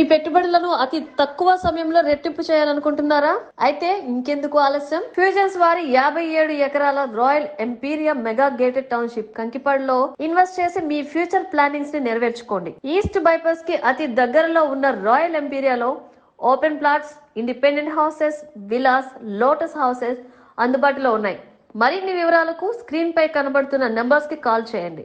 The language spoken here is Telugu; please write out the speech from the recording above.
మీ పెట్టుబడులను అతి తక్కువ సమయంలో రెట్టింపు చేయాలనుకుంటున్నారా? అయితే ఇంకెందుకు ఆలస్యం? ఫ్యూచర్స్ వారి 57 ఎకరాల రాయల్ ఎంపీరియా మెగా గేటెడ్ టౌన్షిప్ కంకిపాడులో ఇన్వెస్ట్ చేసి మీ ఫ్యూచర్ ప్లానింగ్స్ ని నెరవేర్చుకోండి. ఈస్ట్ బైపాస్ కి అతి దగ్గరలో ఉన్న రాయల్ ఎంపీరియాలో open plots, independent houses, villas, lotus houses అందుబాటులో ఉన్నాయి. మరిన్ని వివరాలకు స్క్రీన్ పై కనబడుతున్న నంబర్స్ కి కాల్ చేయండి.